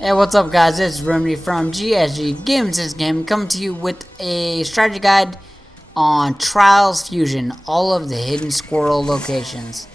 Hey, what's up guys, it's Remedy from GSG Games. This game coming to you with a strategy guide on Trials Fusion, all of the hidden squirrel locations.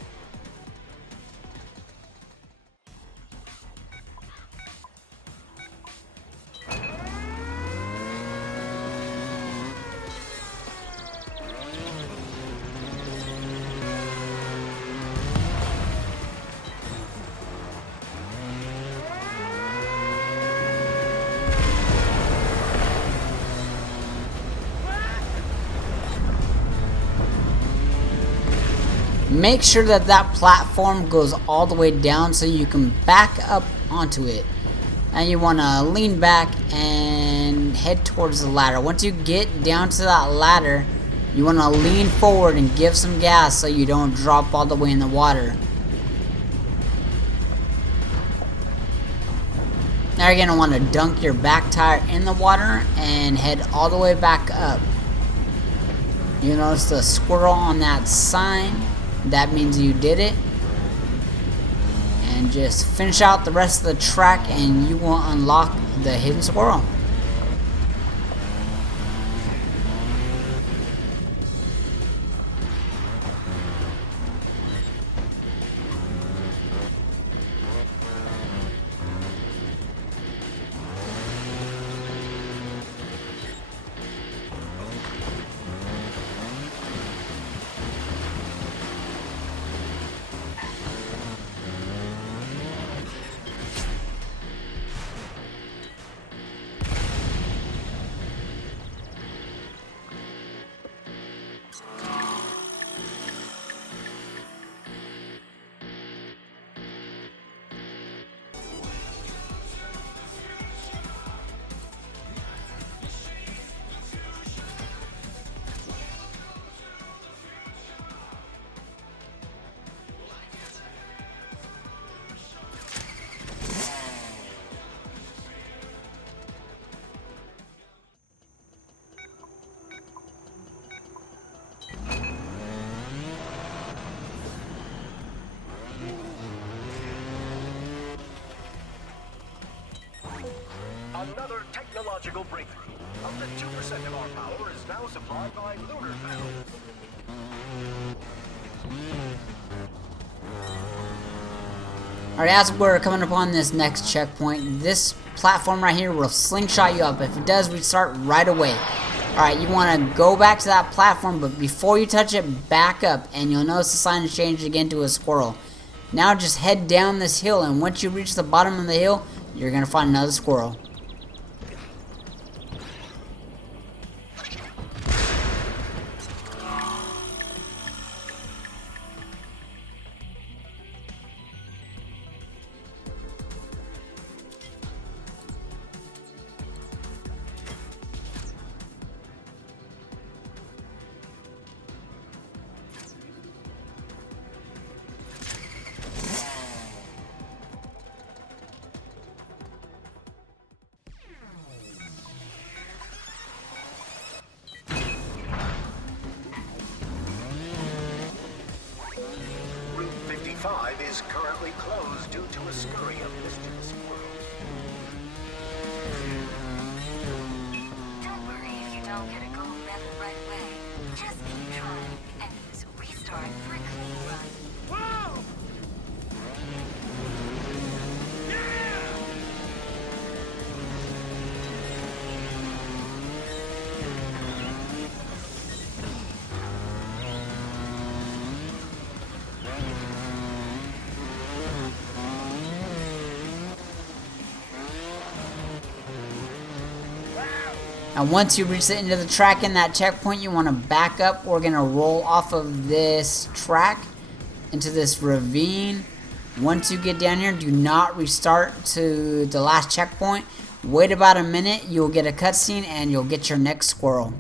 Make sure that that platform goes all the way down so you can back up onto it. And you want to lean back and head towards the ladder. Once you get down to that ladder, you want to lean forward and give some gas so you don't drop all the way in the water. Now you're going to want to dunk your back tire in the water and head all the way back up. You notice the squirrel on that sign. That means you did it. And just finish out the rest of the track and you will unlock the hidden squirrel. Another technological breakthrough. Up to 2% of our power is now supplied by lunar panels. Alright, as we're coming upon this next checkpoint, this platform right here will slingshot you up. If it does, restart right away. Alright, you want to go back to that platform, but before you touch it, back up, and you'll notice the sign has changed again to a squirrel. Now just head down this hill, and once you reach the bottom of the hill, you're going to find another squirrel. Is currently closed due to a scurry of mischievous squirrels. Don't worry if you don't get a gold medal right away. Just keep trying and use restart for a clean run. Whoa! And once you reach the end of the track in that checkpoint, you want to back up. We're going to roll off of this track into this ravine. Once you get down here, do not restart to the last checkpoint. Wait about a minute, you'll get a cutscene and you'll get your next squirrel.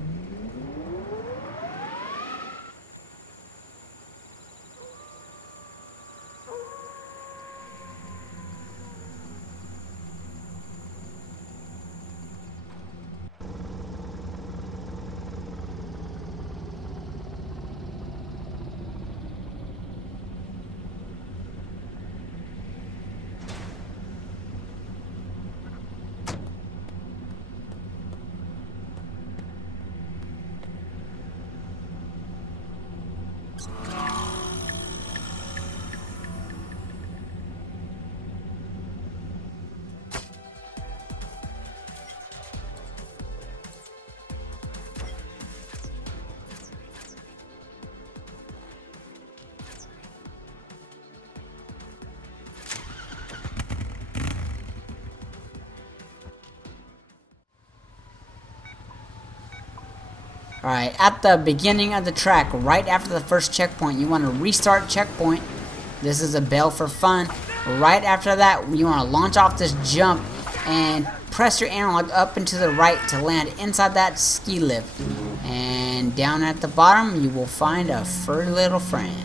Alright, at the beginning of the track, right after the first checkpoint, you want to restart checkpoint. This is a bell for fun. Right after that, you want to launch off this jump and press your analog up and to the right to land inside that ski lift. And down at the bottom, you will find a furry little friend.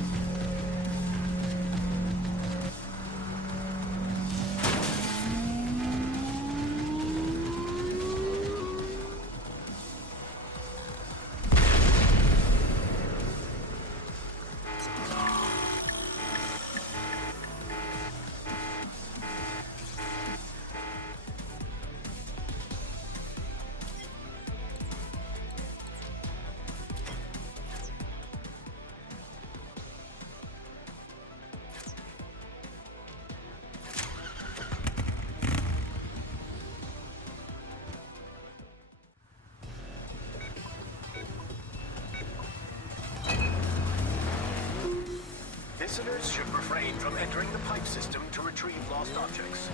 Visitors should refrain from entering the pipe system to retrieve lost objects.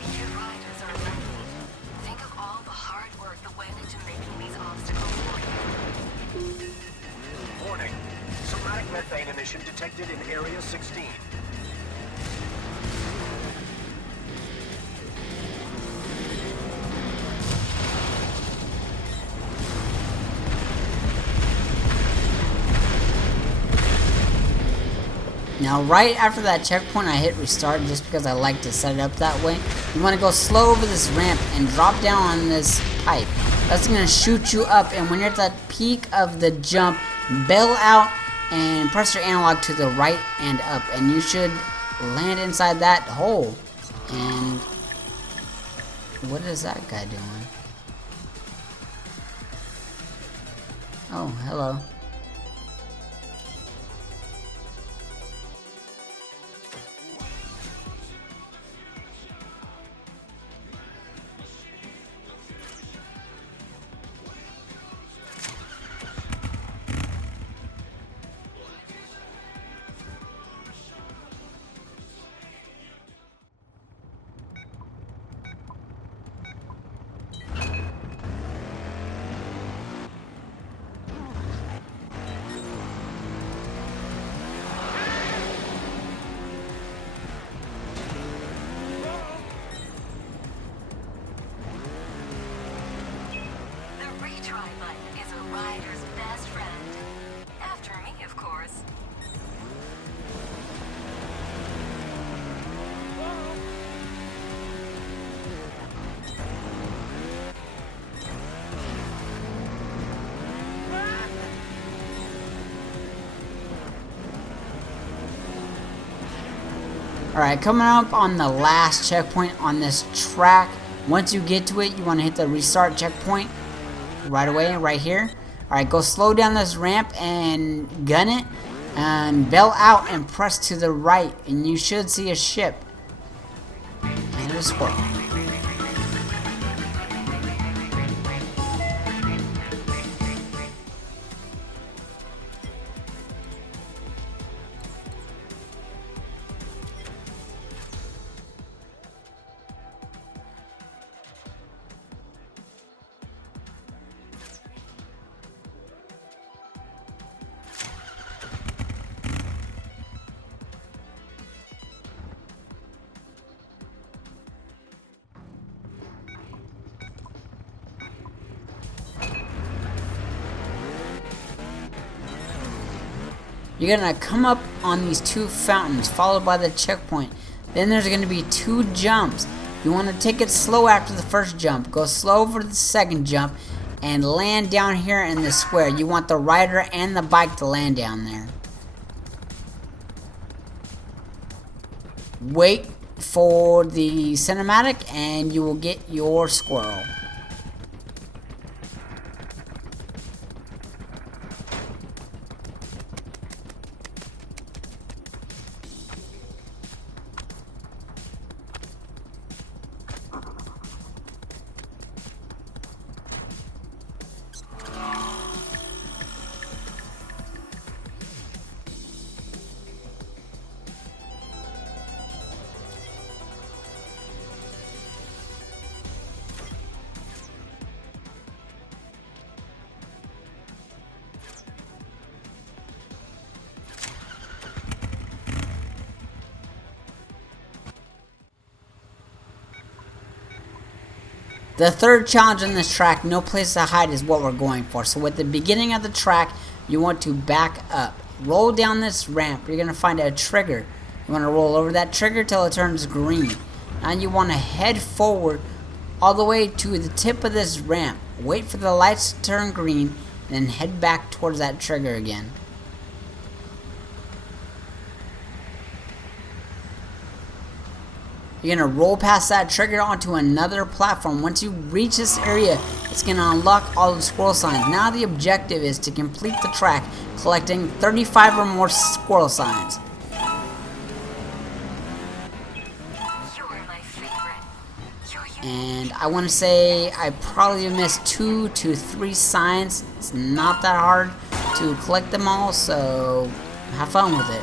If your riders are lucky, think of all the hard work that went into making these obstacles for you. Warning. Somatic methane emission detected in Area 16. Now right after that checkpoint, I hit restart just because I like to set it up that way. You want to go slow over this ramp and drop down on this pipe. That's going to shoot you up, and when you're at that peak of the jump, bail out and press your analog to the right and up, and you should land inside that hole. And what is that guy doing? Oh, hello. Retry button is a rider's best friend. After me, of course. Alright, coming up on the last checkpoint on this track. Once you get to it, you want to hit the restart checkpoint right away, right here. Alright, go slow down this ramp and gun it. And bail out and press to the right. And you should see a ship. And a squirrel. You're gonna come up on these two fountains, followed by the checkpoint. Then there's gonna be two jumps. You want to take it slow after the first jump. Go slow for the second jump and land down here in the square. You want the rider and the bike to land down there. Wait for the cinematic and you will get your squirrel. The third challenge on this track, no place to hide, is what we're going for. So at the beginning of the track, you want to back up. Roll down this ramp. You're going to find a trigger. You want to roll over that trigger till it turns green. Now you want to head forward all the way to the tip of this ramp. Wait for the lights to turn green, and then head back towards that trigger again. You're going to roll past that trigger onto another platform. Once you reach this area, it's going to unlock all the squirrel signs. Now the objective is to complete the track, collecting 35 or more squirrel signs. You're my favorite. And I want to say I probably missed 2 to 3 signs. It's not that hard to collect them all, so have fun with it.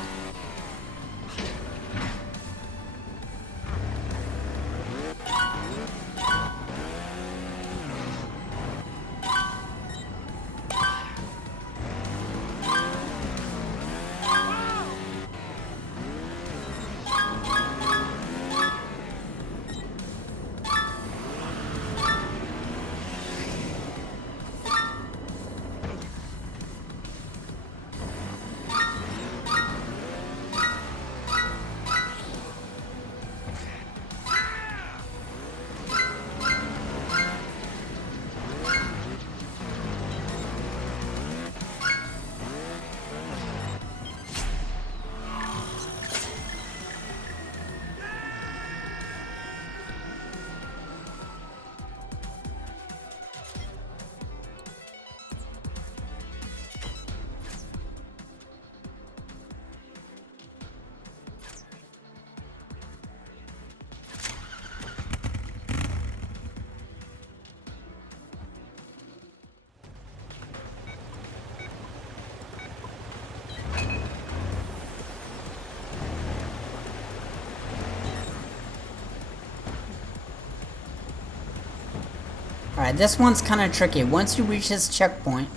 Alright, this one's kind of tricky. Once you reach this checkpoint,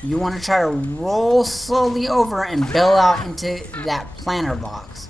you want to try to roll slowly over and bail out into that planter box.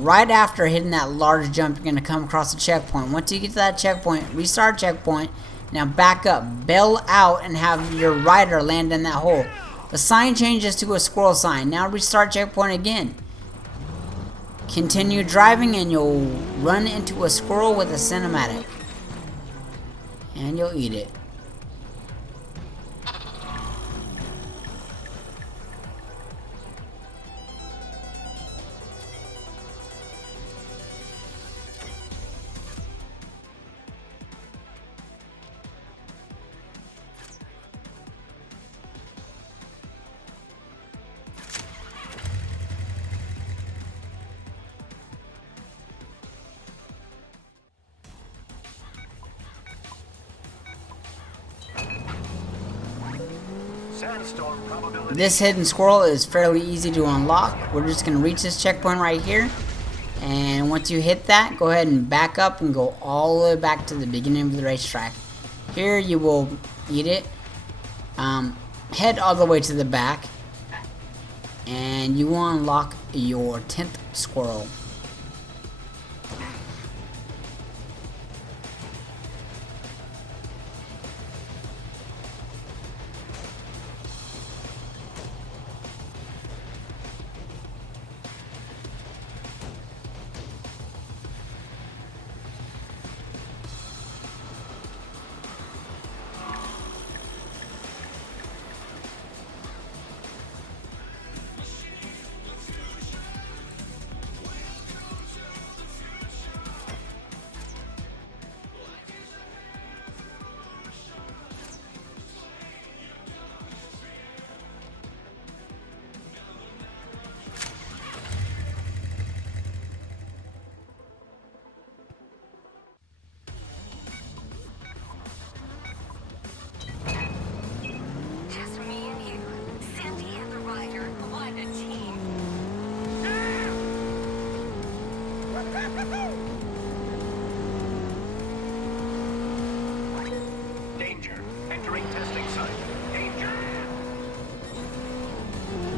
Right after hitting that large jump, you're going to come across a checkpoint. Once you get to that checkpoint, restart checkpoint. Now back up, bail out, and have your rider land in that hole. The sign changes to a squirrel sign. Now restart checkpoint again. Continue driving and you'll run into a squirrel with a cinematic. And you'll eat it. Sandstorm probability. This hidden squirrel is fairly easy to unlock. We're just going to reach this checkpoint right here. And once you hit that, go ahead and back up and go all the way back to the beginning of the racetrack. Here you will eat it. Head all the way to the back. And you will unlock your 10th squirrel.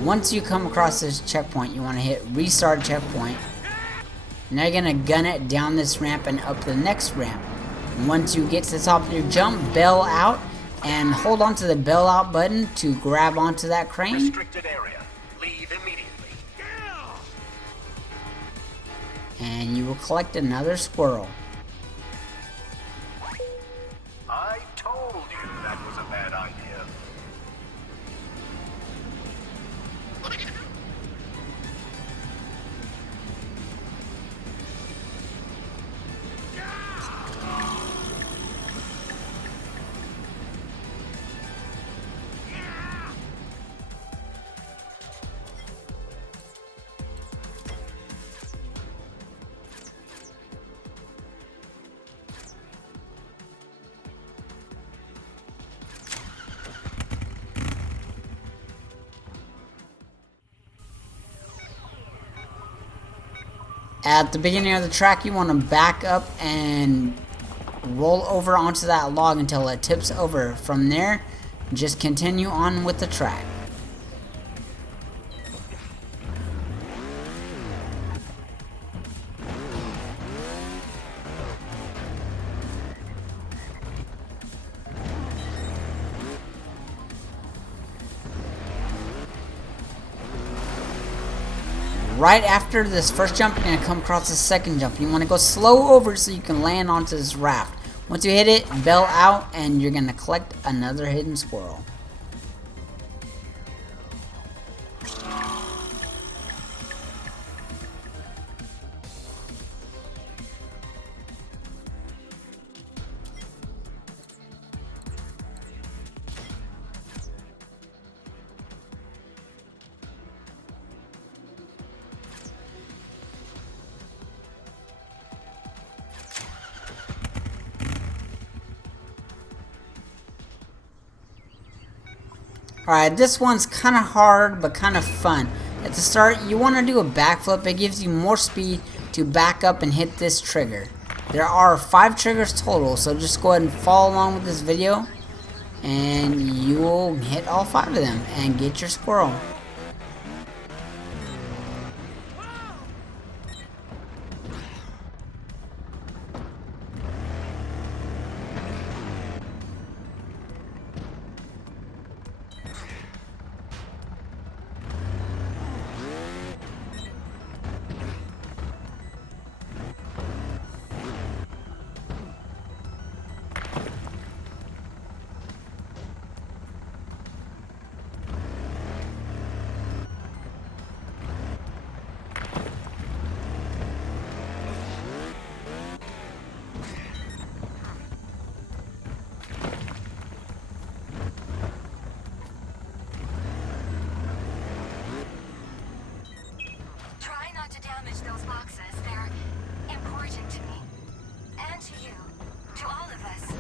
Once you come across this checkpoint, you want to hit restart checkpoint. Now you're going to gun it down this ramp and up the next ramp. Once you get to the top of your jump, bail out and hold on to the bail out button to grab onto that crane. Restricted area. Leave immediately. And you will collect another squirrel. I told you that was a bad idea. At the beginning of the track, you want to back up and roll over onto that log until it tips over. From there, just continue on with the track. Right after this first jump, you're going to come across the second jump. You want to go slow over so you can land onto this raft. Once you hit it, bail out, and you're going to collect another hidden squirrel. Alright, this one's kind of hard, but kind of fun. At the start, you want to do a backflip. It gives you more speed to back up and hit this trigger. There are 5 triggers total, so just go ahead and follow along with this video, and you will hit all 5 of them and get your squirrel. To damage those boxes. They're important to me. And to you. To all of us.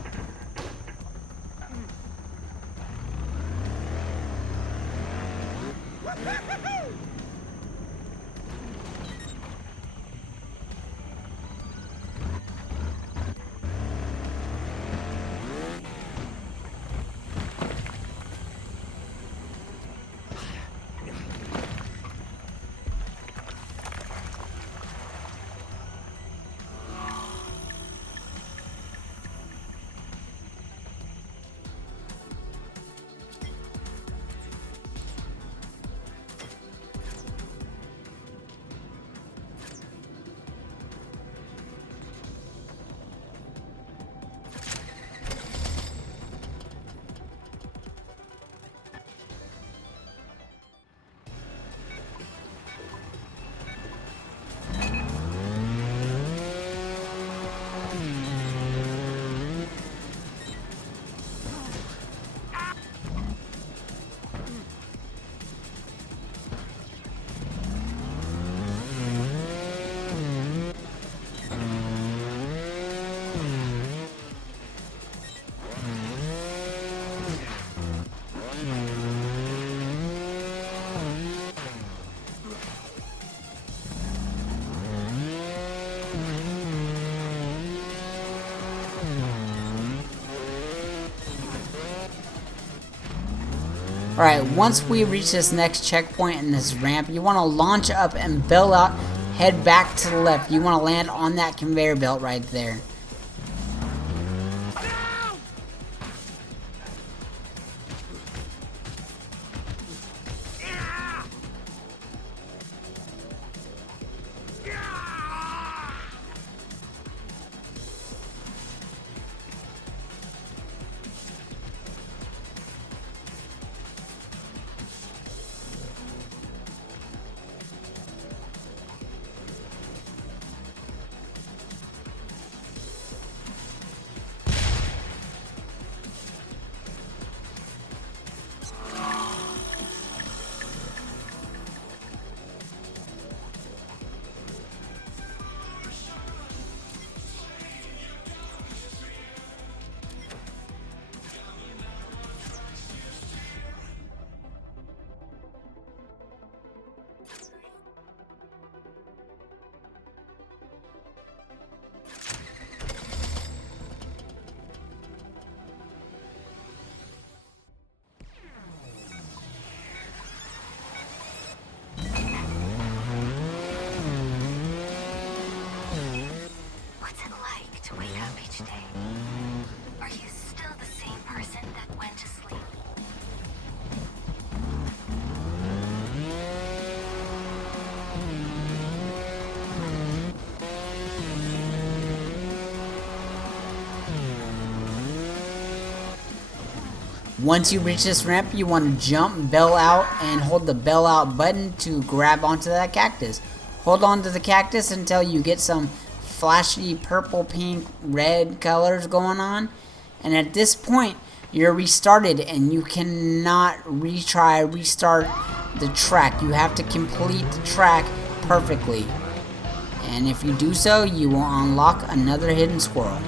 Alright, once we reach this next checkpoint in this ramp, you want to launch up and bail out, head back to the left. You want to land on that conveyor belt right there. What's it like to wake up each day? Are you still the same person that went to sleep? Once you reach this ramp, you want to jump, bail out, and hold the bail out button to grab onto that cactus. Hold on to the cactus until you get some flashy purple, pink, red colors going on. And at this point, you're restarted and you cannot restart the track. You have to complete the track perfectly. And if you do so, you will unlock another hidden squirrel.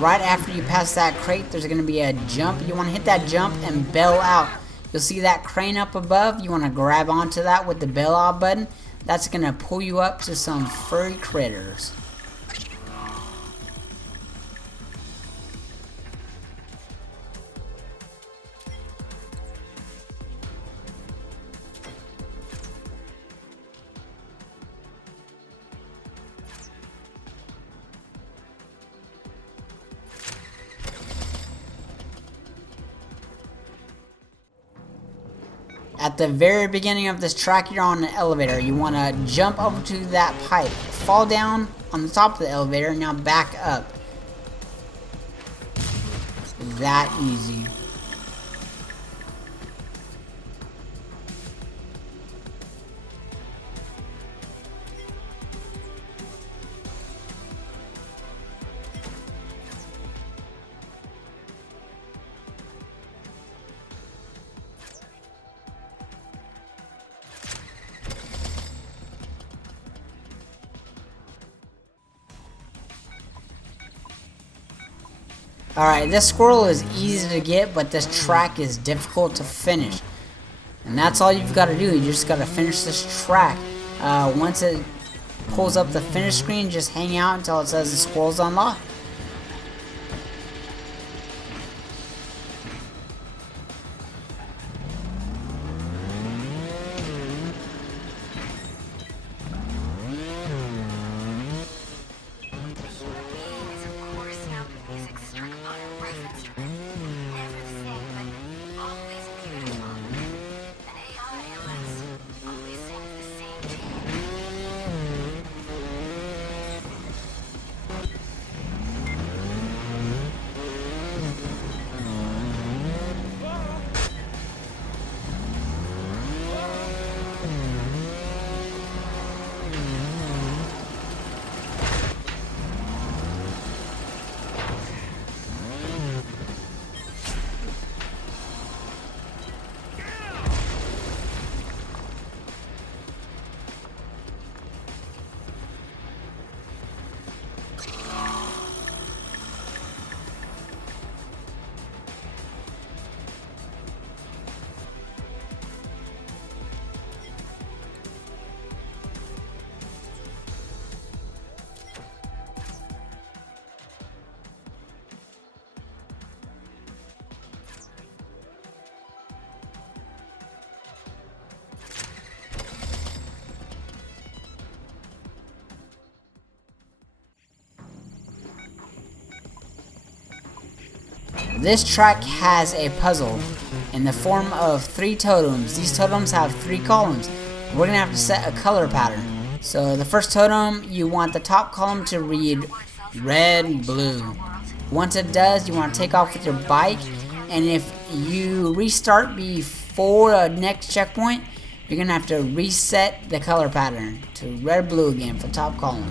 Right after you pass that crate, there's going to be a jump. You want to hit that jump and bail out. You'll see that crane up above. You want to grab onto that with the bail out button. That's going to pull you up to some furry critters. At the very beginning of this track, you're on an elevator. You want to jump over to that pipe, fall down on the top of the elevator, now back up. That easy. Alright, this squirrel is easy to get, but this track is difficult to finish. And that's all you've got to do. You just got to finish this track. Once it pulls up the finish screen, just hang out until it says the squirrel's unlocked. This track has a puzzle in the form of 3 totems. These totems have 3 columns. We're going to have to set a color pattern. So the first totem, you want the top column to read red, blue. Once it does, you want to take off with your bike. And if you restart before the next checkpoint, you're going to have to reset the color pattern to red, blue again for top column.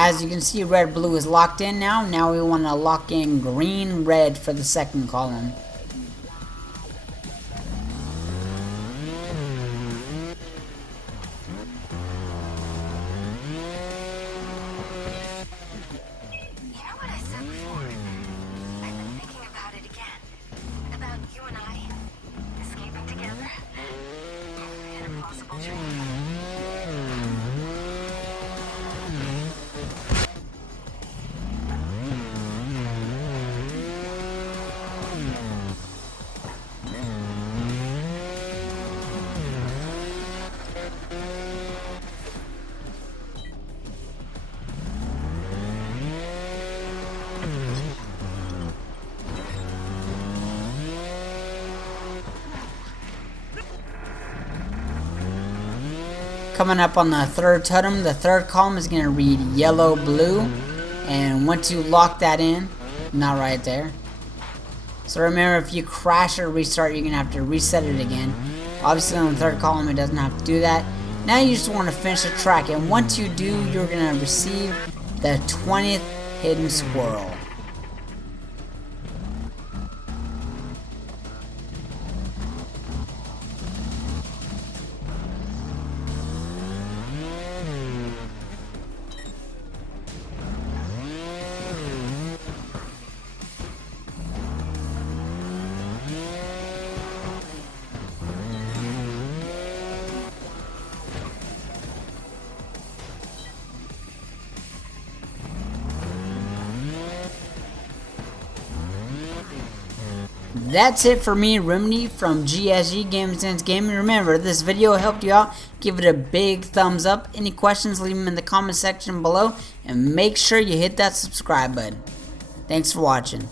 As you can see, red, blue is locked in now. Now we want to lock in green, red for the second column. You know what I said before? I've been thinking about it again. About you and I escaping together in a possible dream. Coming up on the third totem, the third column is going to read yellow, blue. And once you lock that in, not right there. So remember, if you crash or restart, you're going to have to reset it again. Obviously on the third column, it doesn't have to do that. Now you just want to finish the track. And once you do, you're going to receive the 20th hidden squirrel. That's it for me, Remedy from GSG Game Sense Gaming. Remember, if this video helped you out, give it a big thumbs up. Any questions, leave them in the comment section below. And make sure you hit that subscribe button. Thanks for watching.